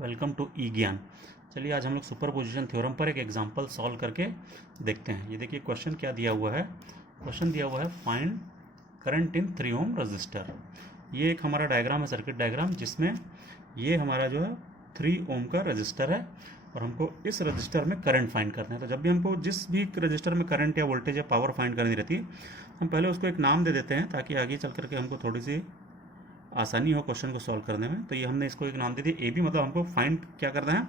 Welcome to ई ज्ञान। चलिए आज हम लोग सुपरपोजिशन थ्योरम पर एक एग्जांपल सॉल्व करके देखते हैं। ये देखिए क्वेश्चन क्या दिया हुआ है। क्वेश्चन दिया हुआ है find current in 3 ohm resistor. ये एक हमारा डायग्राम है, सर्किट डायग्राम, जिसमें ये हमारा जो है 3 ओम का रजिस्टर है और हमको इस रजिस्टर में करंट फाइंड करना है। तो जब भी हमको जिस भी रजिस्टर में करंट या वोल्टेज या पावर फाइंड करनी रहती है, हम पहले उसको एक नाम दे देते हैं ताकि आगे चल करके हमको थोड़ी सी आसानी हो क्वेश्चन को सॉल्व करने में। तो ये हमने इसको एक नाम दे दिया ए बी, मतलब हमको फाइंड क्या करना है,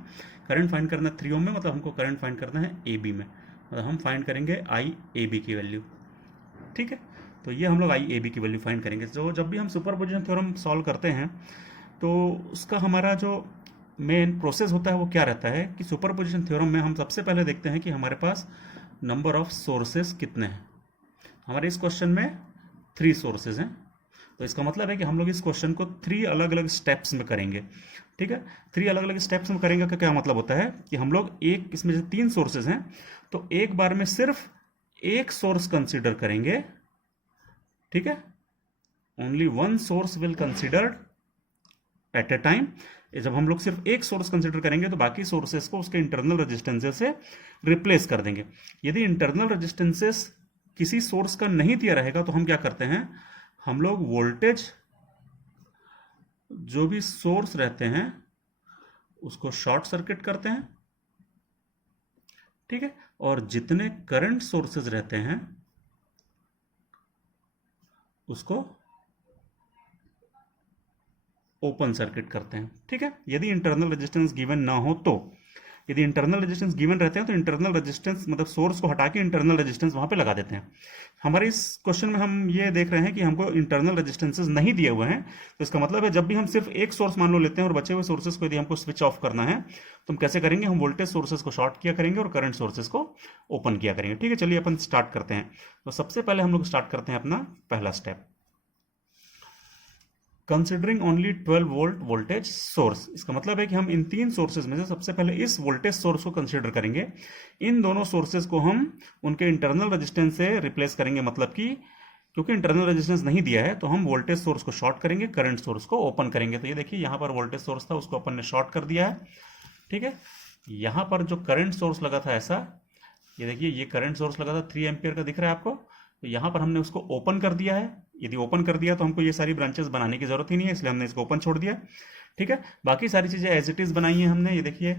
करंट फाइंड करना है 3 ओम में, मतलब हमको करंट फाइंड करना है ए बी में, मतलब हम फाइंड करेंगे आई ए बी की वैल्यू। ठीक है, तो ये हम लोग आई ए बी की वैल्यू फाइंड करेंगे। तो जब भी हम सुपरपोजिशन थ्योरम सॉल्व करते हैं तो उसका हमारा जो मेन प्रोसेस होता है वो क्या रहता है कि सुपरपोजिशन थ्योरम में हम सबसे पहले देखते हैं कि हमारे पास नंबर ऑफ सोर्सेज कितने हैं। हमारे इस क्वेश्चन में 3 सोर्सेज हैं, तो इसका मतलब है कि हम लोग इस क्वेश्चन को 3 अलग अलग स्टेप्स में करेंगे। ठीक है, 3 अलग अलग स्टेप्स में करेंगे का क्या मतलब होता है कि हम लोग एक, इसमें से 3 सोर्सेज हैं तो एक बार में सिर्फ एक सोर्स कंसीडर करेंगे। ठीक है, only one source will considered at a time. जब हम लोग सिर्फ एक सोर्स कंसिडर करेंगे तो बाकी सोर्सेस को उसके इंटरनल रेजिस्टेंसेस से रिप्लेस कर देंगे। यदि इंटरनल रेजिस्टेंसेस किसी सोर्स का नहीं दिया रहेगा तो हम क्या करते हैं, हम लोग वोल्टेज जो भी सोर्स रहते हैं उसको शॉर्ट सर्किट करते हैं। ठीक है, और जितने करंट सोर्सेज रहते हैं उसको ओपन सर्किट करते हैं। ठीक है, यदि इंटरनल रेजिस्टेंस गिवन ना हो तो, यदि इंटरनल रेजिस्टेंस गिवन रहते हैं तो इंटरनल रेजिस्टेंस मतलब सोर्स को हटा के इंटरनल रेजिस्टेंस वहां पे लगा देते हैं। हमारे इस क्वेश्चन में हम ये देख रहे हैं कि हमको इंटरनल रेजिस्टेंसेस नहीं दिए हुए हैं, तो इसका मतलब है जब भी हम सिर्फ एक सोर्स मान लो लेते हैं और बचे हुए सोर्सेस को यदि हमको स्विच ऑफ करना है तो हम कैसे करेंगे, हम वोल्टेज सोर्सेस को शॉर्ट किया करेंगे और करंट सोर्सेस को ओपन किया करेंगे। ठीक है, चलिए अपन स्टार्ट करते हैं। तो सबसे पहले हम लोग स्टार्ट करते हैं अपना पहला step, considering only 12 volt voltage source. इसका मतलब है कि हम इन 3 सोर्सेज में से सबसे पहले इस वोल्टेज सोर्स को कंसिडर करेंगे। इन दोनों सोर्सेज को हम उनके इंटरनल रेजिस्टेंस से रिप्लेस करेंगे, मतलब कि क्योंकि इंटरनल रेजिस्टेंस नहीं दिया है तो हम वोल्टेज सोर्स को शॉर्ट करेंगे, करंट सोर्स को ओपन करेंगे। तो ये देखिए यहाँ पर वोल्टेज सोर्स था, उसको अपन ने शॉर्ट कर दिया है। ठीक है, यहाँ पर जो करंट सोर्स लगा था ऐसा, ये देखिए ये करंट सोर्स लगा था 3 एम्पियर का, दिख रहा है आपको, तो यहाँ पर हमने उसको ओपन कर दिया है। यदि ओपन कर दिया तो हमको ये सारी ब्रांचेस बनाने की जरूरत ही नहीं है, इसलिए हमने इसको ओपन छोड़ दिया। ठीक है, बाकी सारी चीजें एज इट इज बनाई है हमने। ये देखिए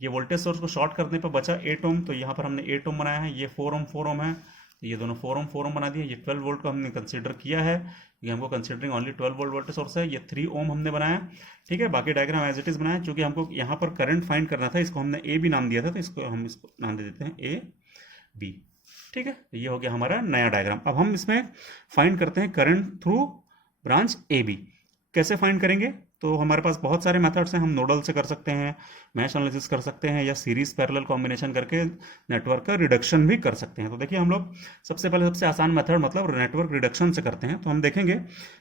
ये वोल्टेज सोर्स को शॉर्ट करने पर बचा 8 ओम, तो यहाँ पर हमने 8 ओम बनाया है। ये 4 ओम है, तो ये दोनों 4 ओम बना दिए। ये 12 वोल्ट को हमने कंसिडर किया है, ये हमको considering only 12 volt voltage source है। ये 3 ओम हमने बनाया। ठीक है, बाकी डायग्राम एज इट इज बनाया। चूंकि हमको यहाँ पर करंट फाइंड करना था, इसको हमने ए बी नाम दिया था, तो इसको हम इसको नाम दे देते हैं ए बी। ठीक है, ये हो गया हमारा नया डायग्राम। अब हम इसमें फाइंड करते हैं current through branch A B. कैसे फाइंड करेंगे, तो हमारे पास बहुत सारे मेथड्स हैं। हम नोडल से कर सकते हैं, मैश एनालिसिस कर सकते हैं, या सीरीज पैरेलल कॉम्बिनेशन करके नेटवर्क का रिडक्शन भी कर सकते हैं। तो देखिए हम लोग सबसे पहले सबसे आसान मेथड मतलब नेटवर्क रिडक्शन से करते हैं। तो हम देखेंगे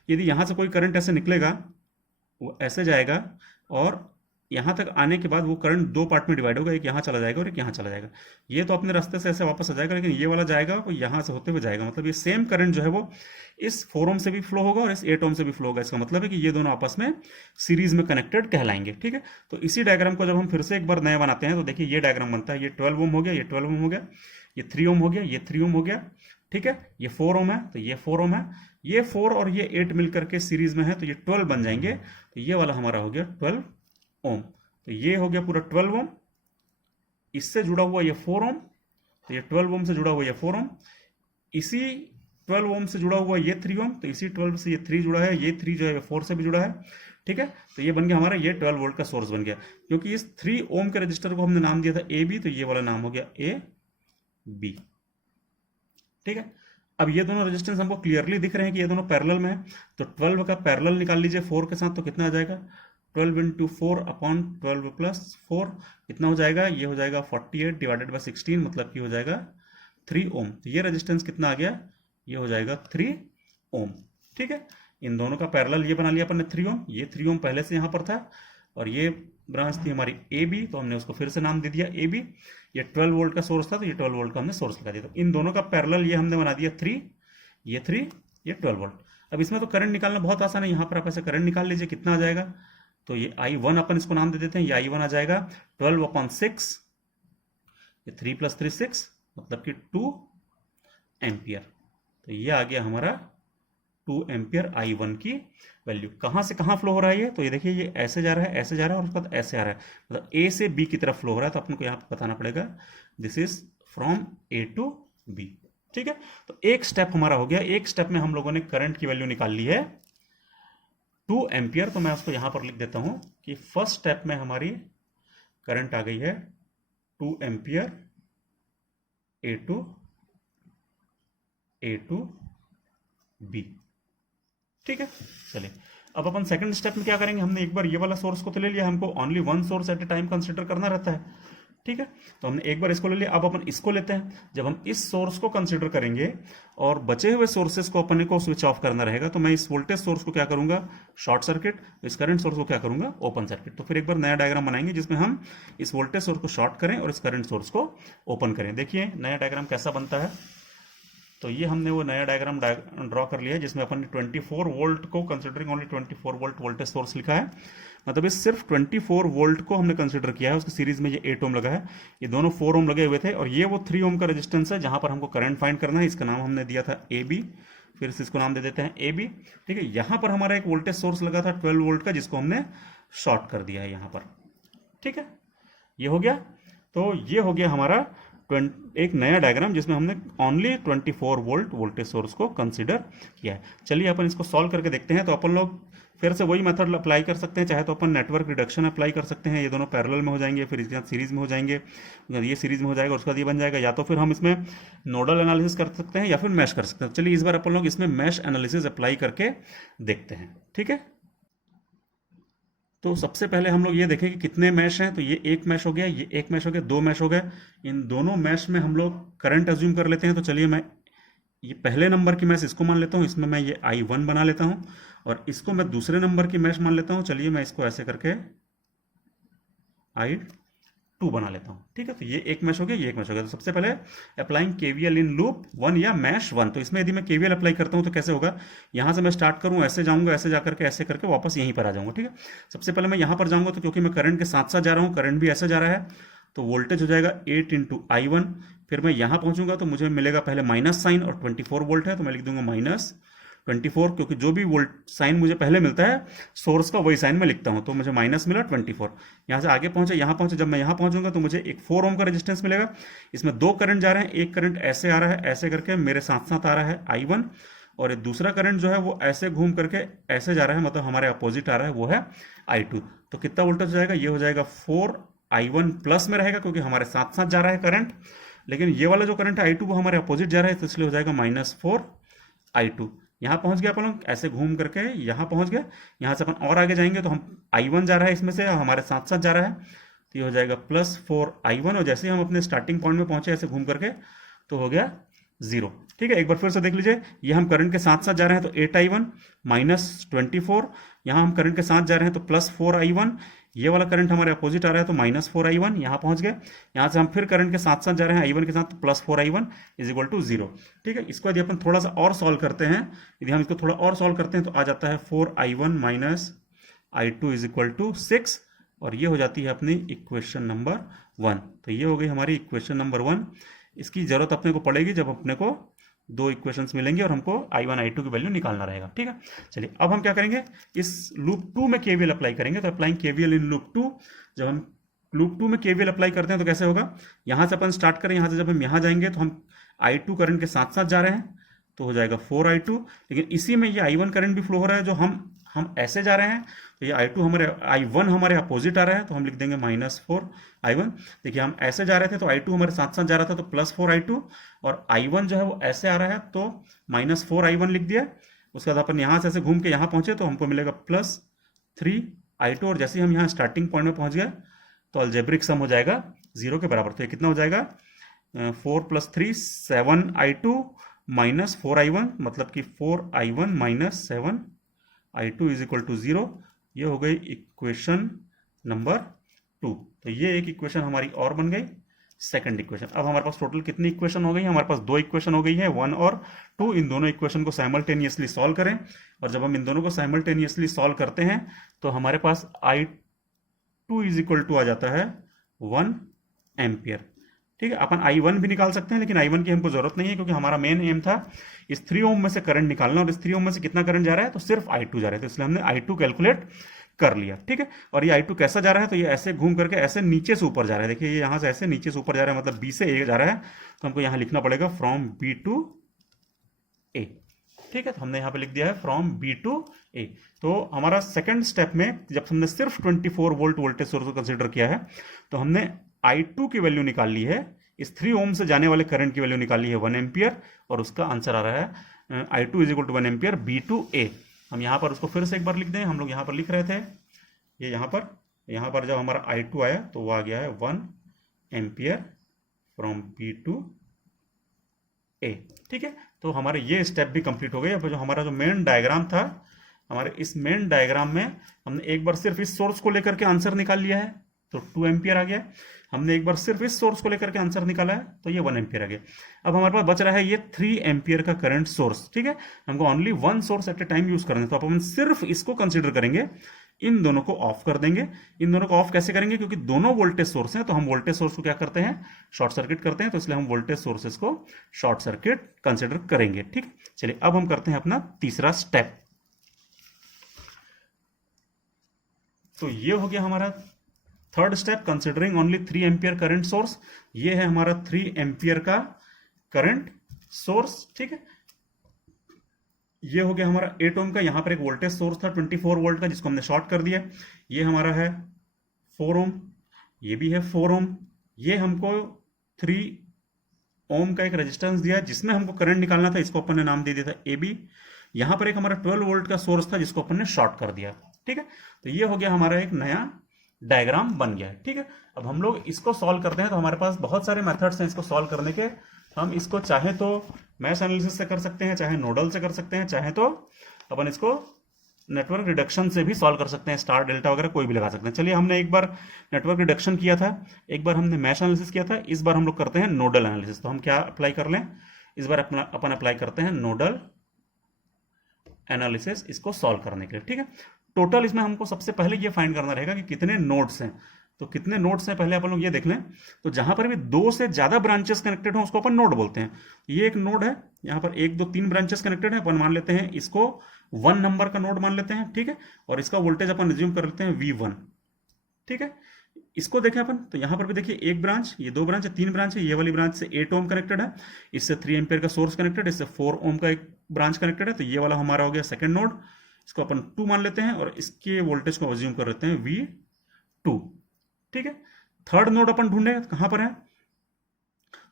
यदि यहाँ से कोई करंट ऐसे निकलेगा, वो ऐसे जाएगा और यहाँ तक आने के बाद वो करंट 2 पार्ट में डिवाइड होगा, एक यहाँ चला जाएगा और एक यहाँ चला जाएगा। ये तो अपने रास्ते से ऐसे वापस आ जाएगा, लेकिन ये वाला जाएगा वो यहाँ से होते हुए जाएगा। मतलब ये सेम करंट जो है वो इस 4 ओम से भी फ्लो होगा और इस 8 ओम से भी फ्लो होगा। इसका मतलब है कि ये दोनों आपस में सीरीज में कनेक्टेड कहलाएंगे। ठीक है, तो इसी डायग्राम को जब हम फिर से एक बार नया बनाते हैं तो देखिए ये डायग्राम बनता है। ये 12 ओम हो गया, ये 12 ओम हो गया, ये 3 ओम हो गया, ये 3 ओम हो गया। ठीक है, ये 4 ओम है, तो ये 4 ओम है, ये 4 और ये 8 मिलकर के सीरीज में है, तो ये 12 बन जाएंगे। तो ये वाला हमारा हो गया 12 ओम। तो ये हो गया पूरा 12 ओम, इससे जुड़ा हुआ ये 4 ओम, तो ये 12 ओम से जुड़ा हुआ ये 4 ओम, इसी 12 ओम से जुड़ा हुआ ये 3 ओम, तो इसी 12 से ये 3 जुड़ा है, ये 3 जो है 4 से भी जुड़ा है। ठीक है, तो ये बन गया हमारा, ये 12 वोल्ट का सोर्स बन गया। क्योंकि इस 3 ओम के रजिस्टर को हमने नाम दिया था ए बी, तो ये वाला नाम हो गया ए बी। ठीक है, अब ये दोनों रेजिस्टेंस हमको क्लियरली दिख रहे हैं कि ये दोनों पैरेलल में है, तो 12 का पैरेलल निकाल लीजिए 4 के साथ, तो कितना आ जाएगा 12 इंटू 4 अपॉन 12 प्लस 4 कितना हो जाएगा, ये हो जाएगा 48 डिवाइडेड बाई 16, मतलब कि हो जाएगा 3 ओम। तो ये रेजिस्टेंस कितना आ गया, ये हो जाएगा 3 ओम। ठीक है, इन दोनों का पैरेलल ये बना लिया अपन ने 3 ओम। ये 3 ओम पहले से यहाँ पर था और ये ब्रांच थी हमारी ए बी, तो हमने उसको फिर से नाम दे दिया ए बी। ये 12 वोल्ट का सोर्स था, तो ये 12 वोल्ट का हमने सोर्स लगा दिया। तो इन दोनों का पैरेलल ये हमने बना दिया 3, ये 3, ये 12 वोल्ट। अब इसमें तो करंट निकालना बहुत आसान है, यहाँ पर आप ऐसे करंट निकाल लीजिए, कितना आ जाएगा, तो ये I1 अपन इसको नाम दे देते हैं, ये I1 आ जाएगा 12/6, ये 3 + 3 6, मतलब कि 2 एम्पियर। तो ये आ गया हमारा 2 एम्पियर I1 की वैल्यू। कहाँ से कहाँ फ्लो हो रहा है ये, तो ये देखिए ये ऐसे जा रहा है, ऐसे जा रहा है, और उसके बाद ऐसे आ रहा है, मतलब A से B की तरफ फ्लो हो रहा है। तो अपन को यहाँ पे बताना पड़ेगा this is from A to B। ठीक है, तो एक स्टेप हमारा हो गया। एक स्टेप में हम लोगों ने करंट की वैल्यू निकाल ली है 2 एम्पियर। तो मैं उसको यहां पर लिख देता हूं कि फर्स्ट स्टेप में हमारी करंट आ गई है 2 एम्पियर A to B। ठीक है, चलिए अब अपन सेकंड स्टेप में क्या करेंगे, हमने एक बार ये वाला सोर्स को तो ले लिया, हमको only one source at a time consider करना रहता है। ठीक है, तो हमने एक बार इसको ले लिया, अब अपन इसको लेते हैं। जब हम इस सोर्स को कंसीडर करेंगे और बचे हुए सोर्सेस को अपने को स्विच ऑफ करना रहेगा, तो मैं इस वोल्टेज सोर्स को क्या करूंगा, शॉर्ट सर्किट, इस करंट सोर्स को क्या करूंगा, ओपन सर्किट। तो फिर एक बार नया डायग्राम बनाएंगे जिसमें हम इस वोल्टेज सोर्स को शॉर्ट करें और इस करंट सोर्स को ओपन करें। देखिए नया डायग्राम कैसा बनता है। तो ये हमने वो नया डायग्राम ड्रॉ कर लिया है जिसमें अपन ने 24 वोल्ट को considering only 24 volt voltage source लिखा है। मतलब इस सिर्फ 24 वोल्ट को हमने कंसिडर किया है। उसकी सीरीज में ये 8 ओम लगा है, ये दोनों 4 ओम लगे हुए थे, और ये वो 3 ओम का रेजिस्टेंस है जहां पर हमको करंट फाइंड करना है। इसका नाम हमने दिया था AB, फिर से इसको नाम दे देते हैं AB। ठीक है, यहां पर हमारा एक वोल्टेज सोर्स लगा था 12 वोल्ट का, जिसको हमने शॉर्ट कर दिया है यहां पर। ठीक है, ये हो गया। तो ये हो गया हमारा एक नया डायग्राम जिसमें हमने ओनली 24 वोल्ट वोल्टेज सोर्स को कंसीडर किया है। चलिए अपन इसको सॉल्व करके देखते हैं। तो अपन लोग फिर से वही मेथड अप्लाई कर सकते हैं, चाहे तो अपन नेटवर्क रिडक्शन अप्लाई कर सकते हैं, ये दोनों पैरेलल में हो जाएंगे, फिर इसके साथ सीरीज में हो जाएंगे, ये सीरीज में हो जाएगा, उसके बाद ये बन जाएगा। या तो फिर हम इसमें नोडल एनालिसिस कर सकते हैं या फिर मैश कर सकते हैं। चलिए इस बार अपन लोग इसमें मैश एनालिसिस अप्लाई करके देखते हैं। ठीक है, तो सबसे पहले हम लोग ये देखें कि कितने मैश हैं। तो ये एक मैश हो गया, ये एक मैश हो गया, 2 मैश हो गए। इन दोनों मैश में हम लोग करंट अज्यूम कर लेते हैं। तो चलिए मैं ये पहले नंबर की मैश इसको मान लेता हूँ, इसमें मैं ये I1 बना लेता हूँ, और इसको मैं दूसरे नंबर की मैश मान लेता हूँ। चलिए मैं इसको ऐसे करके I2 बना लेता हूँ। ठीक है, तो ये एक मैश हो गया, ये एक मैश हो गया। तो सबसे पहले अप्लाइंग KVL इन लूप 1 या मैश 1। तो इसमें यदि मैं KVL अप्लाई करता हूँ तो कैसे होगा, यहां से मैं स्टार्ट करूँ, ऐसे जाऊंगा, ऐसे जाकर के ऐसे करके वापस यहीं पर आ जाऊंगा। ठीक है, सबसे पहले मैं यहां पर जाऊंगा, तो क्योंकि मैं करंट के साथ साथ जा रहा हूँ, करंट भी ऐसे जा रहा है, तो वोल्टेज हो जाएगा 8 × I1। फिर मैं यहां पहुंचूंगा तो मुझे मिलेगा पहले माइनस साइन, और 24 वोल्ट है तो मैं लिख दूंगा -24, क्योंकि जो भी वोल्ट साइन मुझे पहले मिलता है सोर्स का वही साइन मैं लिखता हूं। तो मुझे माइनस मिला 24, यहां से आगे पहुंचे, यहां पहुंचे। जब मैं यहां पहुंचूंगा तो मुझे एक 4 ओम का रेजिस्टेंस मिलेगा। इसमें 2 करंट जा रहे हैं, एक करंट ऐसे आ रहा है, ऐसे करके मेरे साथ साथ आ रहा है I1, और दूसरा करंट जो है वो ऐसे घूम करके ऐसे जा रहा है, मतलब हमारे अपोजिट आ रहा है, वो है I2। तो कितना वोल्टेज हो जाएगा, ये हो जाएगा 4I1 प्लस में रहेगा, क्योंकि हमारे साथ साथ जा रहा है करंट। लेकिन ये वाला जो करंट है I2 वो हमारे अपोजिट जा रहा है, तो इसलिए हो जाएगा -4I2। यहाँ पहुंच गया अपन लोग, ऐसे घूम करके यहाँ पहुंच गए। यहाँ से अपन और आगे जाएंगे तो हम I1 जा रहा है इसमें से, हमारे साथ साथ जा रहा है, तो ये हो जाएगा +4I1। और जैसे ही हम अपने स्टार्टिंग पॉइंट में पहुंचे ऐसे घूम करके, तो हो गया 0। ठीक है, एक बार फिर से देख लीजिए, ये हम करंट के साथ साथ जा रहे हैं तो 8I1 -24, यहाँ हम करंट के साथ जा रहे हैं तो +4I1, ये वाला करंट हमारे अपोजिट आ रहा है तो -4I1, यहाँ पहुंच गए। यहाँ से हम फिर करंट के साथ साथ जा रहे हैं I1 के साथ, तो +4I1 = 0। ठीक है, इसको यदि अपन थोड़ा सा और सॉल्व करते हैं, यदि हम इसको थोड़ा और सॉल्व करते हैं तो आ जाता है 4I1 - I2 = 6, और ये हो जाती है अपनी इक्वेशन नंबर 1। तो ये हो गई हमारी इक्वेशन नंबर 1। इसकी जरूरत अपने को पड़ेगी जब अपने को 2 इक्वेशंस मिलेंगे और हमको I1 I2 की वैल्यू निकालना रहेगा। ठीक है, चलिए अब हम क्या करेंगे, इस लूप 2 में KVL अप्लाई करेंगे। तो अप्लाइंग KVL इन लूप 2, जब हम लूप 2 में KVL अप्लाई करते हैं तो कैसे होगा, यहां से अपन स्टार्ट करें, यहां से जब हम यहां जाएंगे तो हम I2 करंट के साथ साथ जा रहे हैं, तो हो जाएगा 4I2। लेकिन इसी में ये I1 करंट भी फ्लो हो रहा है, जो हम ऐसे जा रहे हैं, तो ये I1 हमारे अपोजिट आ रहा है, तो हम लिख देंगे -4I1। देखिए हम ऐसे जा रहे थे तो I2 हमारे साथ साथ जा रहा था, तो +4I2, और I1 जो है वो ऐसे आ रहा है तो -4I1 लिख दिया। उसके बाद अपन यहाँ से ऐसे घूम के यहाँ पहुंचे तो हमको मिलेगा +3I2, और जैसे ही हम यहाँ स्टार्टिंग पॉइंट में पहुंच गए तो अलजेब्रिक सम हो जाएगा 0 के बराबर। तो ये कितना हो जाएगा, 4 + 3 7I2 -4I1, मतलब कि 4I1 - 7I2 = 0। ये हो गई इक्वेशन नंबर 2। तो ये एक इक्वेशन हमारी और बन गई। Second equation. अब हमारे पास टोटल कितनी इक्वेशन हो गई है? हमारे पास दो इक्वेशन हो गई है, 1 और 2। इन दोनों इक्वेशन को साइमल्टेनियसली सॉल्व करें, और जब हम इन दोनों को साइमल्टेनियसली सॉल्व करते हैं तो हमारे पास I2 इज इक्वल टू आ जाता है 1 एम्पियर। ठीक है, अपन I1 भी निकाल सकते हैं, लेकिन I1 की हमको जरूरत नहीं है, क्योंकि हमारा मेन एम था इस 3 ओम में से करंट निकालना, और इस 3 ओम में से कितना करंट जा रहा है? तो सिर्फ I2 जा रहा है, तो इसलिए हमने I2 कैलकुलेट कर लिया। ठीक है, और ये I2 कैसा जा रहा है? तो ये ऐसे घूम करके ऐसे नीचे से ऊपर जा रहा है। देखिए, ये यहां से ऐसे नीचे से ऊपर जा रहा है, मतलब B से A जा रहा है, तो हमको यहां लिखना पड़ेगा फ्रॉम B टू A। ठीक है, तो हमने यहां पे लिख दिया है फ्रॉम B टू A। तो हमारा सेकंड स्टेप में जब हमने सिर्फ 24 वोल्ट वोल्टेज सोर्स को कंसीडर किया है, तो हमने I2 की वैल्यू निकाल ली है, इस 3 ओम से जाने वाले करंट की वैल्यू निकाल ली है 1 एम्पियर, और उसका आंसर आ रहा है I2 is equal to 1 ampere B to A। हम यहाँ पर उसको फिर से एक बार लिख दें, हम लोग यहाँ पर लिख रहे थे, ये यहाँ पर जब हमारा I2 आया तो वो आ गया है 1 ampere from B to A। ठीक है, तो हमारे ये स्टेप भी कंप्लीट हो गए। अब जो हमारा जो मेन डायग्राम था, हमारे इस मेन डायग्राम में हमने एक बार सिर्फ इस सोर्स को लेकर के आंसर निकाल लिया है, तो 2 एम्पियर आ गया। हमने एक बार सिर्फ इस सोर्स को लेकर के आंसर निकाला है, तो ये 1 एम्पियर आ गया। अब हमारे पास बच रहा है ये 3 एम्पियर का करंट सोर्स। ठीक है, हमको only 1 source at a time use करना है, तो अपन सिर्फ इसको कंसीडर करेंगे, इन दोनों को ऑफ कर देंगे। इन दोनों को ऑफ कैसे करेंगे? क्योंकि दोनों वोल्टेज सोर्स हैं, तो हम वोल्टेज सोर्स को क्या करते हैं? शॉर्ट सर्किट करते हैं, तो इसलिए हम वोल्टेज सोर्सेज को शॉर्ट सर्किट कंसीडर करेंगे। ठीक, चलिए अब हम करते हैं अपना तीसरा स्टेप। तो ये हो गया हमारा third step, considering only 3 ampere current source. ये है हमारा 3 एम्पियर का करंट सोर्स। ठीक है, ये हो गया हमारा 8 ओम का। यहां पर एक वोल्टेज सोर्स था 24 वोल्ट का, जिसको हमने शॉर्ट कर दिया। ये हमारा है 4 ओम, ये भी है 4 ओम। ये हमको 3 ओम का एक रेजिस्टेंस दिया, जिसमें हमको करंट निकालना था, इसको अपन ने नाम दे दिया था AB। यहां पर एक हमारा 12 वोल्ट का सोर्स था, जिसको अपन ने शॉर्ट कर दिया। ठीक है, तो ये हो गया हमारा एक नया डायग्राम बन गया है। ठीक है, अब हम लोग इसको सॉल्व करते हैं, तो हमारे पास बहुत सारे मेथड्स हैं इसको सॉल्व करने के। हम इसको चाहे तो मैश एनालिसिस से कर सकते हैं, चाहे नोडल से कर सकते हैं, चाहे तो अपन इसको नेटवर्क रिडक्शन से भी सॉल्व कर सकते हैं, स्टार डेल्टा वगैरह कोई भी लगा सकते हैं। चलिए, हमने एक बार नेटवर्क रिडक्शन किया था, एक बार हमने मैश एनालिसिस किया था, इस बार हम लोग करते हैं नोडल एनालिसिस। तो हम क्या अप्लाई कर लें? इस बार अपन अप्लाई करते हैं नोडल एनालिसिस इसको सॉल्व करने के लिए। ठीक है, टोटल इसमें हमको सबसे पहले ये फाइंड करना रहेगा कि कितने नोड्स हैं। तो कितने नोड्स हैं पहले अपन लोग ये देख लें। तो जहां पर भी 2 से ज्यादा ब्रांचेस कनेक्टेड हो उसको अपन नोड बोलते हैं। ये एक नोड है, यहां पर 1 2 3 ब्रांचेस कनेक्टेड है, अपन मान लेते हैं इसको 1 नंबर का नोड मान लेते हैं। ठीक है, और इसका वोल्टेज अपन रिज्यूम कर लेते हैं V1। ठीक है, इसको देखें अपन, तो यहां पर भी देखिए एक ब्रांच, ये 2 ब्रांच है, 3 ब्रांच है। ये वाली ब्रांच से 8 ओम कनेक्टेड है, इससे 3 एम्पियर का सोर्स कनेक्टेड, इससे 4 ओम का एक ब्रांच कनेक्टेड है। तो ये वाला हमारा हो गया सेकंड नोड, इसको अपन 2 मान लेते हैं, और इसके वोल्टेज को अज्यूम कर लेते हैं V2। ठीक है, थर्ड नोड अपन ढूंढे कहां पर है?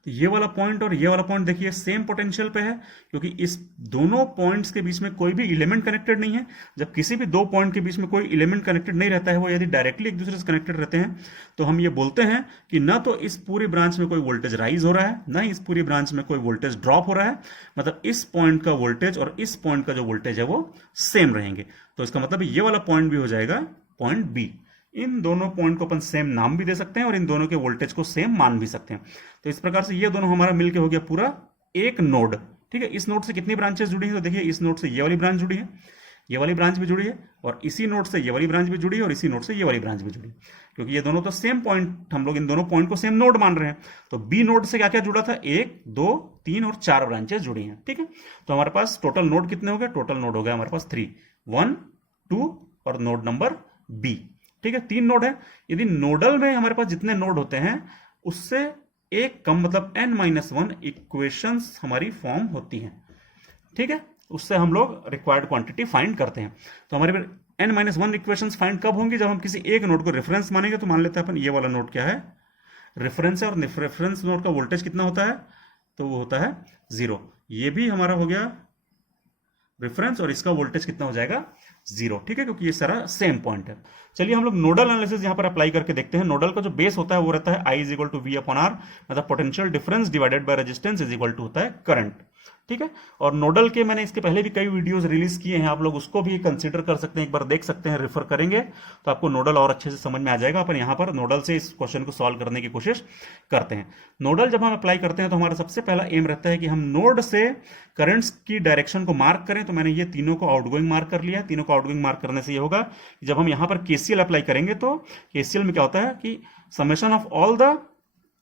तो ये वाला पॉइंट और ये वाला पॉइंट देखिए सेम पोटेंशियल पे है, क्योंकि इस दोनों पॉइंट्स के बीच में कोई भी एलिमेंट कनेक्टेड नहीं है। जब किसी भी 2 पॉइंट के बीच में कोई एलिमेंट कनेक्टेड नहीं रहता है, वो यदि डायरेक्टली एक दूसरे से कनेक्टेड रहते हैं, तो हम ये बोलते हैं कि ना तो इस पूरी ब्रांच में कोई वोल्टेज राइज हो रहा है, ना इस पूरी ब्रांच में कोई वोल्टेज ड्रॉप हो रहा है। मतलब इस पॉइंट का वोल्टेज और इस पॉइंट का जो वोल्टेज है वो सेम रहेंगे। तो इसका मतलब ये वाला पॉइंट भी हो जाएगा पॉइंट बी। इन दोनों पॉइंट को अपन सेम नाम भी दे सकते हैं, और इन दोनों के वोल्टेज को सेम मान भी सकते हैं। तो इस प्रकार से ये दोनों हमारा मिलके हो गया पूरा एक नोड। ठीक है, इस नोड से कितनी ब्रांचेस जुड़ी हैं? तो देखिए, इस नोड से ये वाली ब्रांच जुड़ी है, ये वाली ब्रांच भी जुड़ी है, और इसी नोड से ये वाली ब्रांच भी जुड़ी है, और इसी नोड से ये वाली ब्रांच भी जुड़ी है। क्योंकि ये दोनों तो सेम पॉइंट, हम लोग इन दोनों पॉइंट को सेम नोड मान रहे हैं। तो बी नोड से क्या क्या जुड़ा था? 1 2 3 और 4 ब्रांचेस जुड़ी हैं। ठीक है, तो हमारे पास टोटल नोड कितने हो गए? टोटल नोड हो गया हमारे पास 3, 1 2 और नोड नंबर बी। ठीक है, 3 नोड है। यदि नोडल में हमारे पास जितने नोड होते हैं उससे एक कम, मतलब n-1 इक्वेशंस हमारी फॉर्म होती हैं। ठीक है, उससे हम लोग रिक्वायर्ड क्वांटिटी फाइंड करते हैं। तो हमारे n-1 इक्वेशंस फाइंड कब होंगी? जब हम किसी एक नोड को रेफरेंस मानेंगे। तो मान लेते हैं अपन ये वाला नोड क्या है? रेफरेंस है, और रेफरेंस नोड का वोल्टेज कितना होता है? तो वो होता है 0। ये भी हमारा हो गया रेफरेंस, और इसका वोल्टेज कितना हो जाएगा? 0। ठीक है, क्योंकि ये सारा सेम पॉइंट है। चलिए हम लोग नोडल एनालिसिस यहां पर अप्लाई करके देखते हैं। नोडल का जो बेस होता है वो रहता है I = V/R, मतलब potential difference divided by resistance is equal to होता है करंट। ठीक है। और नोडल के मैंने इसके पहले भी कई वीडियोस रिलीज किए हैं, आप लोग उसको भी कंसीडर कर सकते हैं, एक बार देख सकते हैं, रेफर करेंगे तो आपको नोडल और अच्छे से समझ में आ जाएगा। अपन यहाँ पर नोडल से इस क्वेश्चन को सॉल्व करने की कोशिश करते हैं। नोडल जब हम अप्लाई करते हैं तो हमारा सबसे पहला एम रहता है कि हम नोड से करंट्स की डायरेक्शन को मार्क करें। तो मैंने ये तीनों को आउटगोइंग मार्क कर लिया। तीनों को आउटगोइंग मार्क करने से ये होगा कि जब हम यहाँ पर केसीएल अप्लाई करेंगे तो केसीएल में क्या होता है कि summation of all the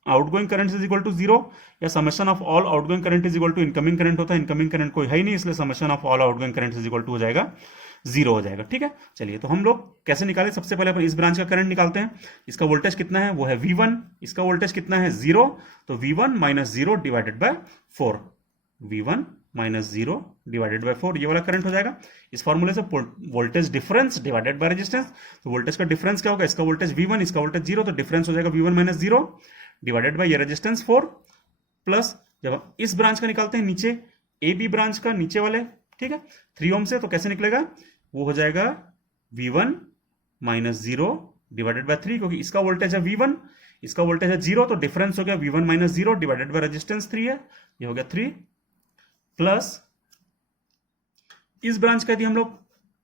outgoing current is equal to zero, या summation of all outgoing current is equal to incoming current होता है। इनकमिंग करंट कोई है ही नहीं, इसलिए summation of all outgoing current is equal to हो जाएगा जीरो हो जाएगा। ठीक है, चलिए तो हम लोग कैसे निकालें। सबसे पहले अपन इस ब्रांच का करंट निकालते हैं। इसका वोल्टेज कितना है, वो है V1। इसका वोल्टेज कितना है, जीरो। तो V1 minus zero divided by 4, V1 minus zero divided by 4, ये वाला करंट हो जाएगा। इस फॉर्मूले से voltage difference divided by resistance, तो वोल्टेज का डिफरेंस क्या होगा, इसका वोल्टेज V1, इसका वोल्टेज जीरो, तो डिफरेंस हो जाएगा V1 minus zero divided by ये रेजिस्टेंस 4, प्लस जब हम इस ब्रांच का निकालते हैं नीचे, ए बी ब्रांच का नीचे वाले, ठीक है, 3 ओम से, तो कैसे निकलेगा, वो हो जाएगा V1 minus zero divided by 3, क्योंकि इसका वोल्टेज है V1, इसका वोल्टेज है जीरो, तो डिफरेंस हो गया V1 minus zero divided by resistance 3 है, ये हो गया 3, प्लस इस ब्रांच का यदि हम लोग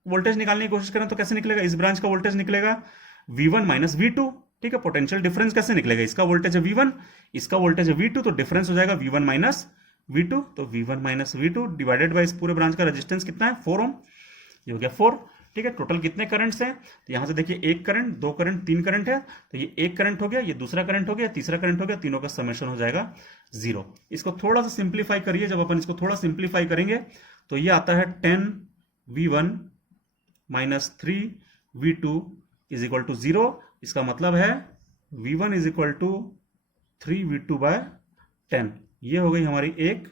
वोल्टेज निकालने की कोशिश करें तो कैसे निकलेगा, इस ब्रांच का वोल्टेज निकलेगा V1 माइनस V2, ठीक है। पोटेंशियल डिफरेंस कैसे निकलेगा, इसका वोल्टेज है V1, इसका वोल्टेज है V2, तो डिफरेंस हो जाएगा V1 माइनस V2, तो V1 minus V2 divided by इस पूरे ब्रांच का रेजिस्टेंस कितना है, 4 ओम, ये हो गया 4, ठीक है। टोटल कितने करंट्स हैं, तो यहां से देखिए एक करंट, दो करंट, तीन करंट है, तो ये एक करंट हो गया, ये दूसरा करंट हो गया, तीसरा करंट हो गया, तीनों का समेशन हो जाएगा 0। इसको थोड़ा सा सिंप्लीफाई करिए, जब अपन इसको थोड़ा सिंप्लीफाई करेंगे तो ये आता है 10V1 minus 3V2 is equal to 0। इसका मतलब है V1 is equal to 3V2 bye 10। ये हो गई हमारी एक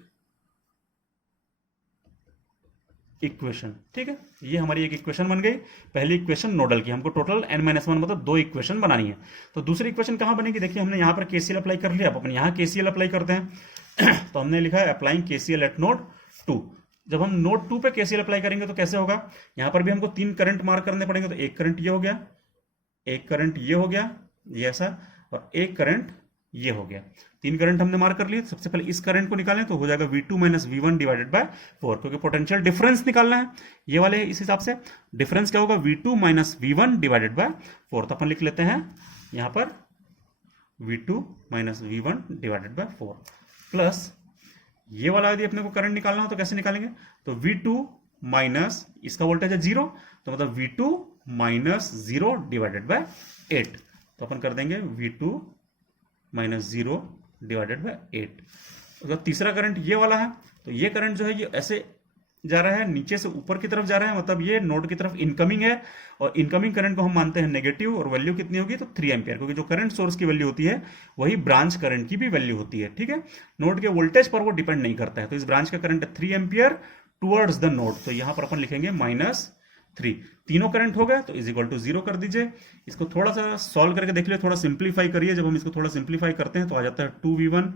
इक्वेशन, ठीक है। ये हमारी एक इक्वेशन बन गई, पहली इक्वेशन नोडल की। हमको टोटल n-1 मतलब 2 इक्वेशन बनानी है। तो दूसरी इक्वेशन कहां बनेगी, देखिए हमने यहां पर केसीएल अप्लाई कर लिया, अब अपन यहां केसीएल अप्लाई करते हैं। तो हमने लिखा है अप्लाइंग केसीएल एट नोड 2। जब हम नोड 2 पे केसीएल अप्लाई करेंगे तो कैसे होगा, यहां पर भी हमको 3 करंट मार्क करने पड़ेंगे। तो एक करंट ये हो गया, एक करंट ये हो गया, ये ऐसा, और एक करंट ये हो गया। 3 करंट हमने मार्क कर लिए। सबसे पहले इस करंट को निकालें तो हो जाएगा V2 minus V1 divided by 4, क्योंकि पोटेंशियल डिफरेंस निकालना है ये वाले। इस हिसाब से डिफरेंस क्या होगा, V2 minus V1 divided by 4। तो अपन लिख लेते हैं यहां पर V2 minus V1 divided by 4, plus ये वाला यदि अपने को करंट निकालना हो तो कैसे निकालेंगे, तो V2 माइनस इसका वोल्टेज है 0, तो मतलब V2 माइनस 0 डिवाइडेड बाय 8। तो अपन कर देंगे V2 माइनस 0 डिवाइडेड बाय 8। अगर तीसरा करंट ये वाला है, तो ये करंट जो है ये ऐसे जा रहा है, नीचे से ऊपर की तरफ जा रहा है, मतलब ये नोड की तरफ इनकमिंग है, और इनकमिंग करंट को हम मानते हैं नेगेटिव, और वैल्यू कितनी होगी, तो 3 एम्पियर, क्योंकि जो करंट सोर्स की वैल्यू होती है वही ब्रांच करंट की भी वैल्यू होती है, ठीक है। नोड के वोल्टेज पर वो डिपेंड नहीं करता है। तो इस ब्रांच का करंट है 3 एम्पियर टुवर्ड्स द नोड, तो यहां पर अपन लिखेंगे -3। तीनों करंट हो गए तो इज इक्वल टू 0 कर दीजिए। इसको थोड़ा सा सॉल्व करके देख लिया, थोड़ा सिंप्लीफाई करिए। जब हम इसको थोड़ा सिंप्लीफाई करते हैं तो आ जाता है 2V1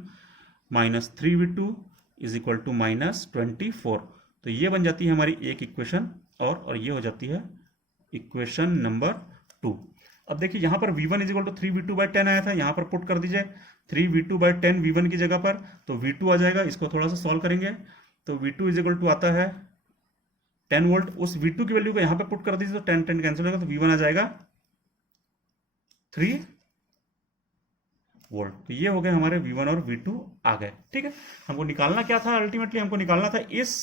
minus 3V2 is equal to -24। तो ये बन जाती है हमारी एक इक्वेशन, और ये हो जाती है इक्वेशन नंबर 2। अब देखिए यहां पर V1 is equal to 3V2 bye 10 आया था, यहां पर पुट कर दीजिए 3V2 बाय 10 V1 की जगह पर, तो V2 आ जाएगा। इसको थोड़ा सा सॉल्व करेंगे तो V2 इज इक्वल टू आता है 10 वोल्ट। उस V2 की वैल्यू को यहां पे पुट कर दीजिए तो 10 10 कैंसिल होगा, तो V1 आ जाएगा 3 वोल्ट। तो ये हो गए हमारे V1 और V2 आ गए, ठीक है। हमको निकालना क्या था, अल्टीमेटली हमको निकालना था इस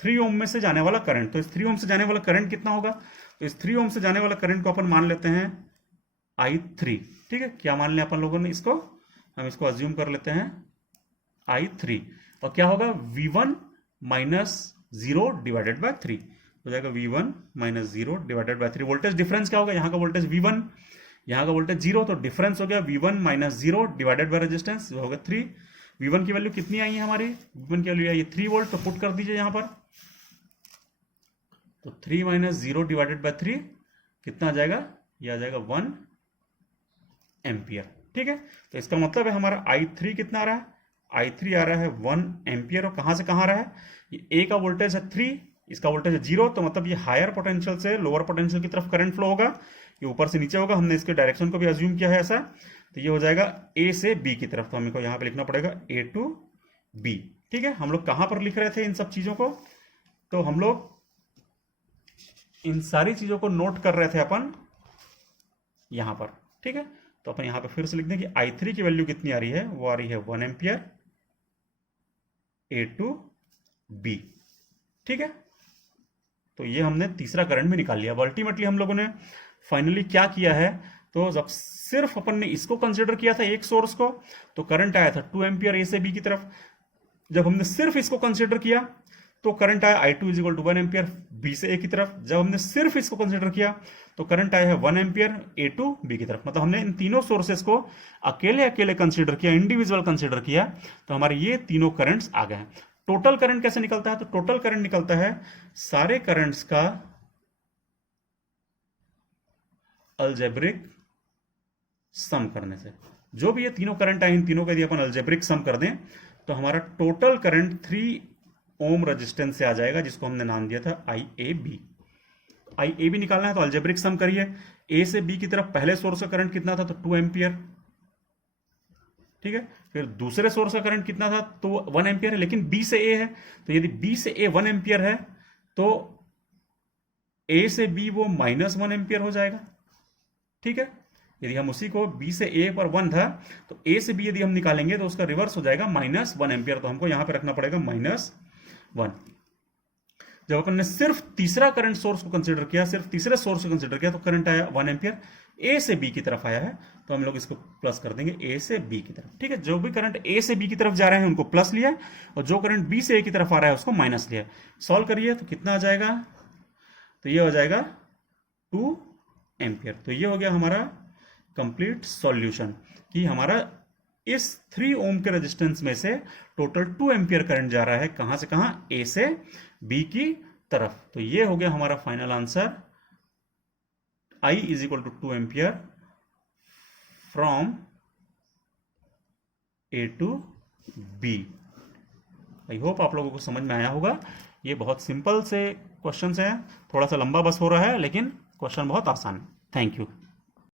3 ओम में से जाने वाला करंट। तो इस 3 ओम से जाने वाला करंट कितना होगा, तो इस 3 ओम से जाने वाला करंट को अपन मान लेते हैं I3, ठीक है। क्या मान लिया अपन लोगों ने, इसको हम इसको अज्यूम कर लेते हैं I3, और क्या होगा V1 माइनस 0 डिवाइडेड बाय 3 हो जाएगा V1 minus 0 divided by 3। Voltage difference क्या होगा, यहाँ का वोल्टेज V1, यहाँ का वोल्टेज 0, तो डिफरेंस हो गया V1 minus 0 divided by resistance हो गया 3। V1 की वैल्यू कितनी आई है हमारी, V1 की वैल्यू आई है 3 वोल्ट, तो पुट कर दीजिए यहाँ पर, तो 3 माइनस 0 डिवाइडेड बाय 3 कितना आ जाएगा, ये आ जाएगा 1 एम्पियर, ठीक है। तो इसका मतलब है हमारा I3 कितना आ रहा है, I3 आ रहा है 1 एम्पियर, और कहां से कहां आ रहा है, ये A का वोल्टेज है 3, इसका वोल्टेज है 0, तो मतलब ये हायर पोटेंशियल से लोअर पोटेंशियल की तरफ करंट फ्लो होगा, ये ऊपर से नीचे होगा। हमने इसके डायरेक्शन को भी अज्यूम किया है ऐसा, तो ये हो जाएगा A से B की तरफ, तो हमको यहाँ पे लिखना पड़ेगा A to B, ठीक है, हम लोग कहां पर लिख रहे थे इन सब चीजों को, तो हम लोग इन सारी चीजों को नोट कर रहे थे अपन यहां पर। ठीक है, तो अपन यहां पे फिर से लिख दें कि I3 की वैल्यू कितनी आ रही है, वो आ रही है 1 एम्पियर A टू B। ठीक है, तो ये हमने तीसरा करंट भी निकाल लिया। अब अल्टीमेटली हम लोगों ने फाइनली क्या किया है, तो जब सिर्फ अपन ने इसको कंसिडर किया था एक सोर्स को, तो करंट आया था 2 एम्पियर ए से बी की तरफ। जब हमने सिर्फ इसको कंसिडर किया तो करंट आया I2 is equal to 1 ampere B से ए की तरफ। जब हमने सिर्फ इसको कंसिडर किया तो करंट आया है 1 एम्पियर ए टू बी की तरफ। मतलब हमने इन तीनों सोर्सेस को अकेले अकेले कंसिडर किया, इंडिविजुअल कंसिडर किया, तो हमारे ये तीनों करंट्स आ गए हैं। टोटल करंट कैसे निकलता है, तो टोटल करंट निकलता है सारे करंट्स का अलजेब्रिक सम करने से। जो भी ये तीनों करंट आए, इन तीनों का यदि अपन अलजेब्रिक सम कर दें तो हमारा टोटल करंट 3 ओम रेजिस्टेंस से आ जाएगा, जिसको हमने नाम दिया था IAB। IAB निकालना है तो अलजेब्रिक सम करिए। ए से बी की तरफ पहले सोर्स का करंट कितना था, तो 2 एम्पियर। ठीक है, फिर दूसरे सोर्स का करंट कितना था, तो 1 एम्पियर है, लेकिन बी से ए है, तो यदि बी से ए 1 एम्पियर है तो ए से बी वो -1 एम्पियर हो जाएगा। ठीक है, यदि हम उसी को बी से ए पर 1 था, तो ए से बी यदि हम निकालेंगे तो उसका रिवर्स हो जाएगा -1 एम्पियर, तो हमको यहां पे रखना पड़ेगा -1। जब अपन ने सिर्फ तीसरा करंट सोर्स को कंसीडर किया, सिर्फ तीसरे सोर्स को कंसीडर किया, तो करंट आया 1 एम्पियर ए से बी की तरफ आया है, तो हम लोग इसको प्लस कर देंगे ए से बी की तरफ। ठीक है, जो भी करंट ए से बी की तरफ जा रहे हैं उनको प्लस लिया, और जो करंट बी से ए की तरफ आ रहा है उसको माइनस लिया। सॉल्व करिए तो कितना आ जाएगा, तो ये हो जाएगा 2 एम्पियर। तो ये हो गया हमारा कंप्लीट सॉल्यूशन कि हमारा इस 3 ओम के रेजिस्टेंस में से टोटल 2 एम्पियर करंट जा रहा है, कहां से कहां, ए से बी की तरफ। तो ये हो गया हमारा final answer, I is equal to 2 ampere from A to B. I hope आप लोगों को समझ में आया होगा। ये बहुत सिंपल से क्वेश्चन हैं, थोड़ा सा लंबा बस हो रहा है, लेकिन क्वेश्चन बहुत आसान है। Thank you.